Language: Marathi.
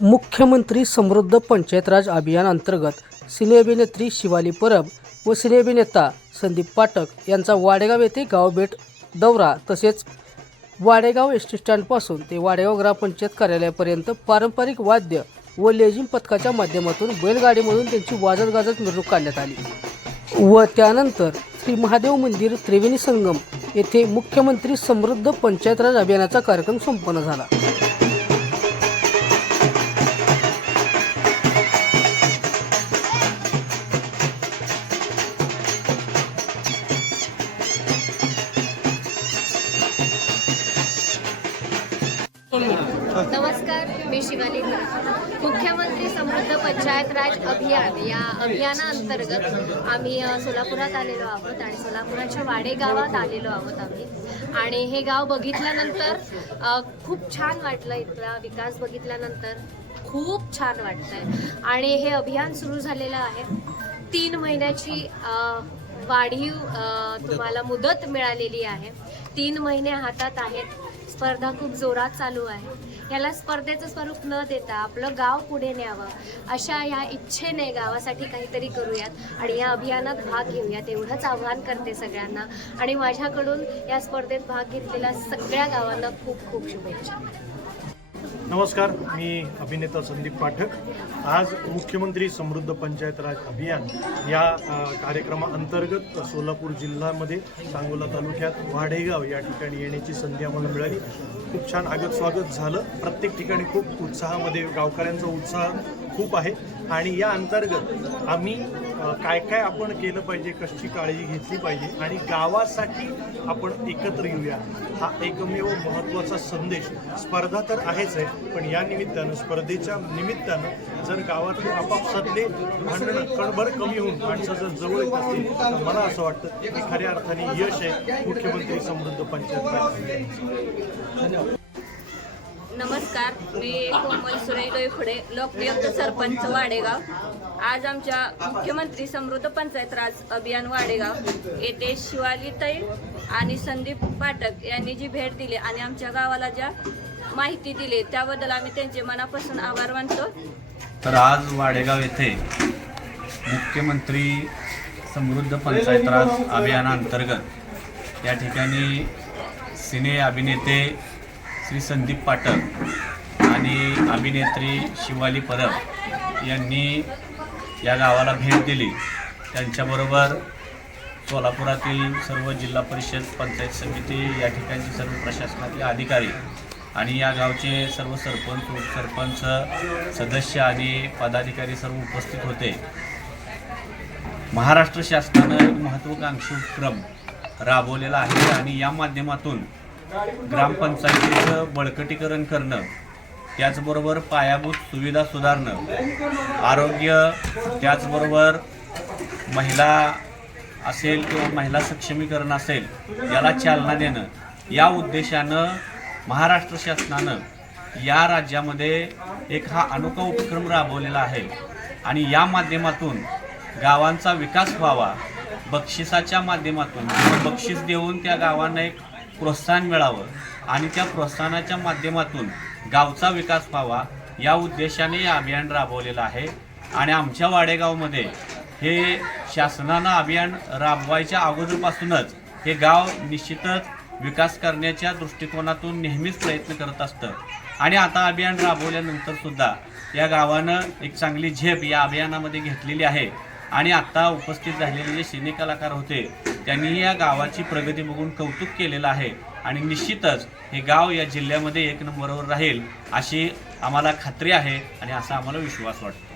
मुख्यमंत्री समृद्ध पंचायत राज अभियान अंतर्गत सिने अभिनेत्री शिवाली परब व सिने अभिनेता संदीप पाठक यांचा वाडेगाव येथे गावभेट दौरा तसेच वाडेगाव एस टी स्टँडपासून ते वाडेगाव ग्रामपंचायत कार्यालयापर्यंत पारंपरिक वाद्य व लेझिम पथकाच्या माध्यमातून बैलगाडीमधून त्यांची वाजत गाजत मिरवणूक काढण्यात आली व त्यानंतर श्री महादेव मंदिर त्रिवेणी संगम येथे मुख्यमंत्री समृद्ध पंचायत राज अभियानाचा कार्यक्रम संपन्न झाला। नमस्कार, मी शिवाली परब। मुख्यमंत्री समृद्ध पंचायत राज अभियान या अभियानाअंतर्गत आम्ही सोलापुरात आलेलो आहोत आणि सोलापुराच्या वाडेगावात आलेलो आहोत आम्ही। आणि हे गाव बघितल्यानंतर खूप छान वाटलं, इथला विकास बघितल्यानंतर खूप छान वाटतंय। आणि हे अभियान सुरू झालेलं आहे। 3 महिन्याची वाढीव तुम्हाला मुदत मिळालेली आहे। 3 महिने हातात आहेत। स्पर्धा खूप जोरात चालू आहे। याला स्पर्धेचं स्वरूप न देता आपलं गाव पुढे न्यावं अशा या इच्छेने गावासाठी काहीतरी करूयात आणि या अभियानात भाग घेऊयात एवढंच आव्हान करते सगळ्यांना। आणि माझ्याकडून या स्पर्धेत भाग घेतलेल्या सगळ्या गावांना खूप खूप शुभेच्छा। नमस्कार, मी अभिनेता संदीप पाठक। आज मुख्यमंत्री समृद्ध पंचायत राज अभियान या कार्यक्रमाअंतर्गत सोलापूर जिल्ह्यामध्ये सांगोला तालुक्यात वाडेगाव या ठिकाणी येण्याची संधी आम्हाला मिळाली। खूप छान स्वागत झालं। प्रत्येक ठिकाणी खूप उत्साहामध्ये गावकऱ्यांचा उत्साह खूप आहे आणि या अंतर्गत आम्ही काय काय आपण केलं पाहिजे, कशी काळजी घेतली पाहिजे आणि गावासाठी आपण एकत्र येऊया हा एकमेव महत्त्वाचा संदेश। स्पर्धा तर आहेच आहे, पण या निमित्तानं स्पर्धेच्या निमित्तानं जर गावातले आपापसातले भांडणं कणभर कमी होऊन माणसं जर जवळ येत असतील तर मला असं वाटतं की खऱ्या अर्थाने यश आहे मुख्यमंत्री समृद्ध पंचायत राज। धन्यवाद। नमस्कार, मी कोमल सुरेश डोईफुडे, लोकनियुक्त सरपंच वाडेगाव। आज आमच्या मुख्यमंत्री समृद्ध पंचायत राज अभियान वाडेगाव येथे शिवालीताई आणि संदीप पाठक यांनी जी भेट दिली आणि आमच्या गावाला ज्या माहिती दिली त्याबद्दल आम्ही त्यांचे मनापासून आभार मानतो। तर आज वाडेगाव येथे मुख्यमंत्री समृद्ध पंचायत राज अभियानाअंतर्गत या ठिकाणी सिने अभिनेते श्री संदीप पाठक आणि अभिनेत्री शिवाली परब यांनी या गावाला भेट दिली। त्यांच्याबरोबर सोलापुरातील सर्व जिल्हा परिषद, पंचायत समिती या ठिकाणचे सर्व प्रशासनातील अधिकारी आणि या गावचे सर्व सरपंच, उपसरपंच, सदस्य आणि पदाधिकारी सर्व उपस्थित होते। महाराष्ट्र शासनानं एक महत्त्वाकांक्षी उपक्रम राबवलेला आहे आणि या माध्यमातून ग्रामपंचायतीचं बळकटीकरण करणं, त्याचबरोबर पायाभूत सुविधा सुधारणं, आरोग्य, त्याचबरोबर महिला असेल किंवा महिला सक्षमीकरण असेल याला चालना देणं या उद्देशानं महाराष्ट्र शासनानं या राज्यामध्ये एक हा अनोखा उपक्रम राबवलेला आहे। आणि या माध्यमातून गावांचा विकास व्हावा, बक्षिसाच्या माध्यमातून बक्षीस देऊन त्या गावांना एक प्रोत्साहन मिळावं आणि त्या प्रोत्साहनाच्या माध्यमातून गावचा विकास व्हावा या उद्देशाने हे अभियान राबवलेलं आहे। आणि आमच्या वाडेगावमध्ये हे शासनानं अभियान राबवायच्या अगोदरपासूनच हे गाव निश्चितच विकास करण्याच्या दृष्टिकोनातून नेहमीच प्रयत्न करत असतं आणि आता अभियान राबवल्यानंतर सुद्धा या गावानं एक चांगली झेप या अभियानामध्ये घेतलेली आहे। आणि आत्ता उपस्थित झालेले जे सिने कलाकार होते त्यांनी या गावाची प्रगती बघून कौतुक केलेलं आहे आणि निश्चितच हे गाव या जिल्ह्यामध्ये 1 नंबरवर राहील अशी आम्हाला खात्री आहे आणि असा आम्हाला विश्वास वाटतो।